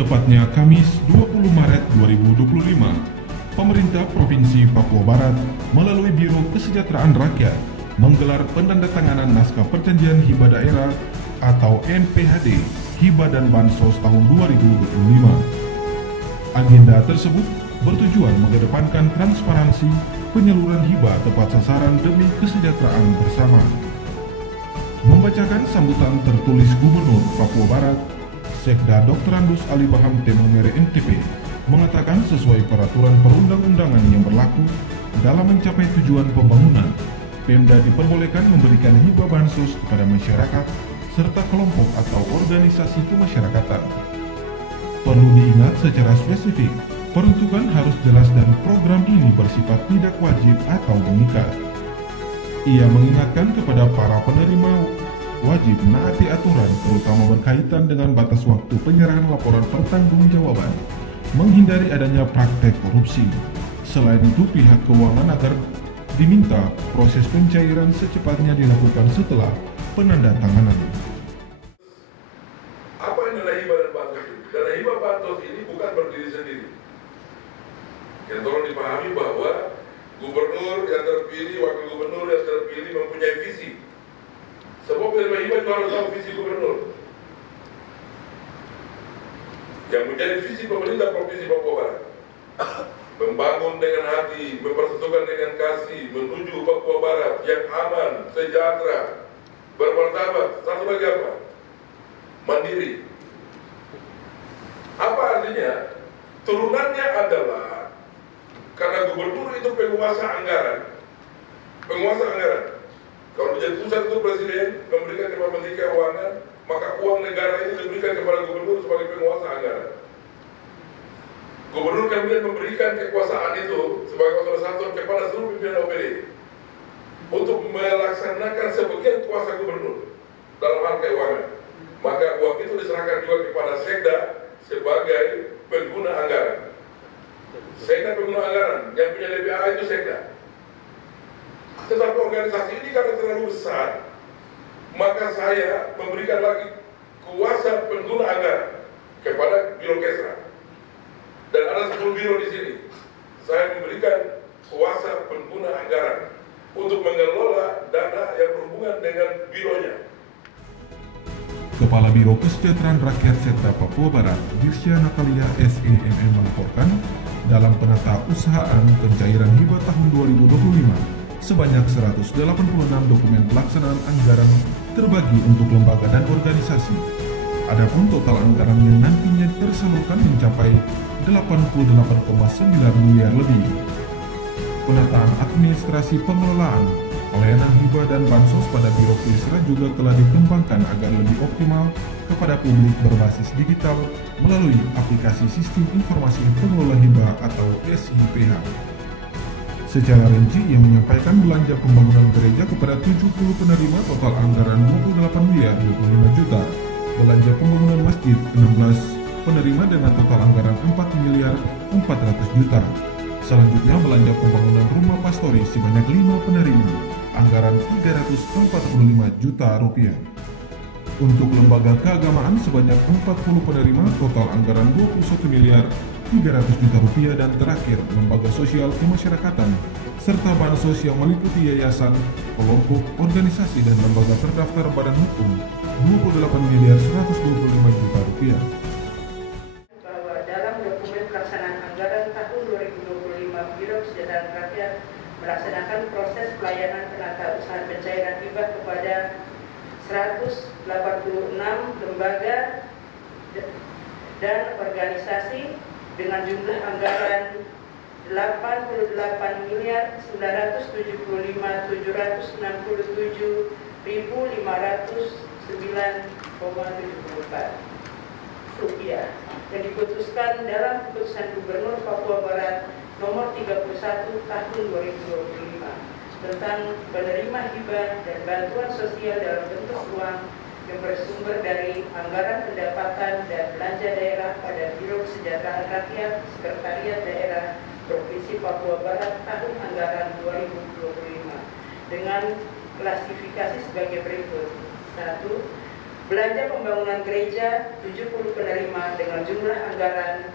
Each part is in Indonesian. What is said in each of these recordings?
Tepatnya Kamis 20 Maret 2025, pemerintah Provinsi Papua Barat melalui Biro Kesejahteraan Rakyat menggelar penandatanganan naskah perjanjian hibah daerah atau NPHD hibah dan bansos tahun 2025. Agenda tersebut bertujuan mengedepankan transparansi penyaluran hibah tepat sasaran demi kesejahteraan bersama. Membacakan sambutan tertulis Gubernur Papua Barat, Sekda Dr. Andus Ali Baham Temomere MTP mengatakan sesuai peraturan perundang-undangan yang berlaku dalam mencapai tujuan pembangunan, Pemda diperbolehkan memberikan hibah bansos kepada masyarakat serta kelompok atau organisasi kemasyarakatan. Perlu diingat secara spesifik, peruntukan harus jelas dan program ini bersifat tidak wajib atau mengikat. Ia mengingatkan kepada para penerima wajib menaati aturan terutama berkaitan dengan batas waktu penyerahan laporan pertanggungjawaban, menghindari adanya praktek korupsi. Selain itu, pihak keuangan agar diminta proses pencairan secepatnya dilakukan setelah penandatanganan. Apa yang dana hibah dan bansos ini? Dana hibah bansos ini bukan berdiri sendiri. Yang tolong dipahami bahwa gubernur yang terpilih, wakil gubernur yang terpilih mempunyai visi. Sebab penerima hibah itu harus tahu visi gubernur. Yang menjadi visi pemerintah Provinsi Papua Barat, membangun dengan hati, mempersatukan dengan kasih, menuju Papua Barat yang aman, sejahtera, bermartabat. Satu lagi apa? Mandiri. Apa artinya? Turunannya adalah karena gubernur itu penguasa anggaran. Kalau menjadi pusat itu presiden memberikan kepada menteri keuangan, maka uang negara ini diberikan kepada gubernur sebagai penguasa anggaran. Gubernur kemudian memberikan kekuasaan itu sebagai kuasa satuan kepada seluruh pimpinan OPD untuk melaksanakan sebagian kuasa gubernur dalam hal keuangan. Maka uang itu diserahkan juga kepada Sekda sebagai pengguna anggaran. Sekda pengguna anggaran, yang punya DPA itu Sekda. Tetapi organisasi ini karena terlalu besar, maka saya memberikan lagi kuasa pengguna anggaran kepada Biro Kesra. Dan ada 10 biro di sini. Saya memberikan kuasa pengguna anggaran untuk mengelola dana yang berhubungan dengan bironya. Kepala Biro Kesejahteraan Rakyat Sekda Papua Barat, Dirsya Natalia SEMM melaporkan dalam penata usahaan pencairan hibah tahun 2025, sebanyak 186 dokumen pelaksanaan anggaran terbagi untuk lembaga dan organisasi. Adapun total anggaran yang nantinya tersalurkan mencapai 88,9 miliar lebih. Penataan administrasi pengelolaan pelayanan hibah dan bansos pada Biro Kesra juga telah dikembangkan agar lebih optimal kepada publik berbasis digital melalui aplikasi Sistem Informasi Pengelola Hibah atau SIPH. Secara rinci, ia menyampaikan belanja pembangunan gereja kepada 70 penerima total anggaran 28 miliar 25 juta, belanja pembangunan masjid 16 penerima dengan total anggaran 4 miliar 400 juta. Selanjutnya belanja pembangunan rumah pastori sebanyak 5 penerima, anggaran 345 juta rupiah. Untuk lembaga keagamaan sebanyak 40 penerima, total anggaran 21 miliar 300 juta rupiah, dan terakhir lembaga sosial kemasyarakatan serta bansos yang meliputi yayasan, kelompok, organisasi, dan lembaga terdaftar badan hukum 28 miliar 125 juta rupiah. Bahwa dalam dokumen pelaksanaan anggaran tahun 2025, Biro Kesejahteraan Rakyat melaksanakan proses pelayanan penata usaha pencairan hibah kepada 186 lembaga dan organisasi dengan jumlah anggaran 88 miliar 967.597.509,74 rupiah yang diputuskan dalam keputusan Gubernur Papua Barat nomor 31 tahun 2025 tentang penerima hibah dan bantuan sosial dalam bentuk uang yang bersumber dari anggaran pendapatan dan belanja daerah pada Biro Kesejahteraan Rakyat Sekretariat Daerah Provinsi Papua Barat tahun anggaran 2025 dengan klasifikasi sebagai berikut. 1. Belanja pembangunan gereja 70 penerima dengan jumlah anggaran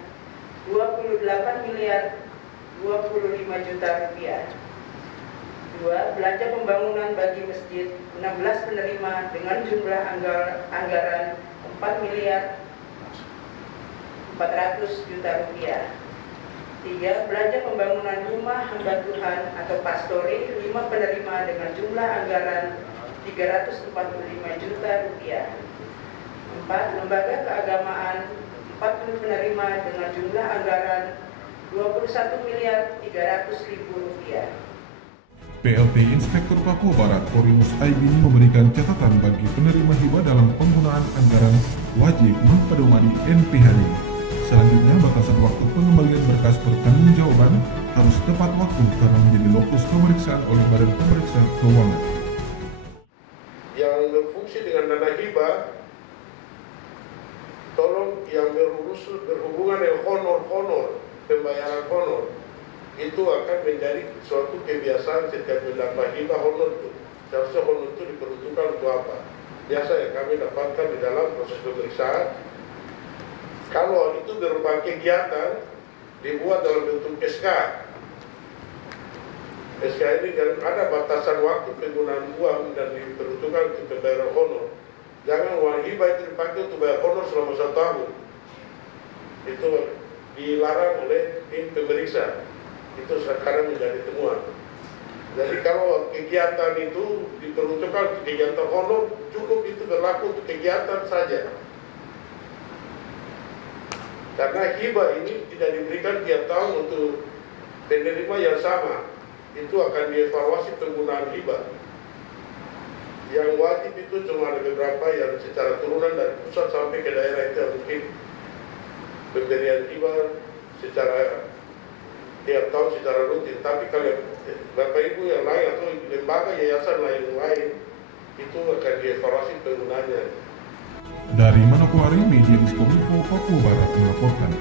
28 miliar 25 juta rupiah. 2. Belanja pembangunan bagi masjid 16 penerima dengan jumlah anggaran 4 miliar 400 juta rupiah. 3. Belanja pembangunan rumah hamba Tuhan atau pastori 5 penerima dengan jumlah anggaran 345 juta rupiah. 4. Lembaga keagamaan 40 penerima dengan jumlah anggaran 21 miliar 300 ribu rupiah. PLT Inspektur Papua Barat Korinus Aibini memberikan catatan bagi penerima hibah dalam penggunaan anggaran wajib mempedomani NPHD. Selanjutnya, batasan waktu pengembalian berkas pertanggungjawaban harus tepat waktu karena menjadi lokus pemeriksaan oleh Badan Pemeriksa Keuangan. Yang berfungsi dengan dana hibah, tolong yang berhubungan dengan honor, pembayaran honor, itu akan menjadi suatu kebiasaan setiap mendapat hibah honor itu. Seharusnya honor itu diperuntukkan untuk apa? Biasa yang kami dapatkan di dalam proses pemeriksaan, kalau itu berupa kegiatan dibuat dalam bentuk SK. SK ini kan ada batasan waktu penggunaan uang dan diperuntukkan untuk pembayaran honor. Jangan uang hibah itu dipakai untuk bayar honor selama 1 tahun. Itu dilarang oleh tim pemeriksa. Itu sekarang menjadi temuan. Jadi kalau kegiatan itu diperuntukkan untuk kegiatan honor, cukup itu berlaku untuk kegiatan saja. Karena hibah ini tidak diberikan tiap tahun untuk penerima yang sama. Itu akan dievaluasi penggunaan hibah. Yang wajib itu cuma ada beberapa yang secara turunan dari pusat sampai ke daerah itu yang mungkin pemberian hibah secara tiap tahun secara rutin. Tapi kalau Bapak Ibu yang lain atau lembaga yayasan lain itu akan dievaluasi penggunaannya. Dari Manokwari, Media Diskominfo Papua Barat melaporkan.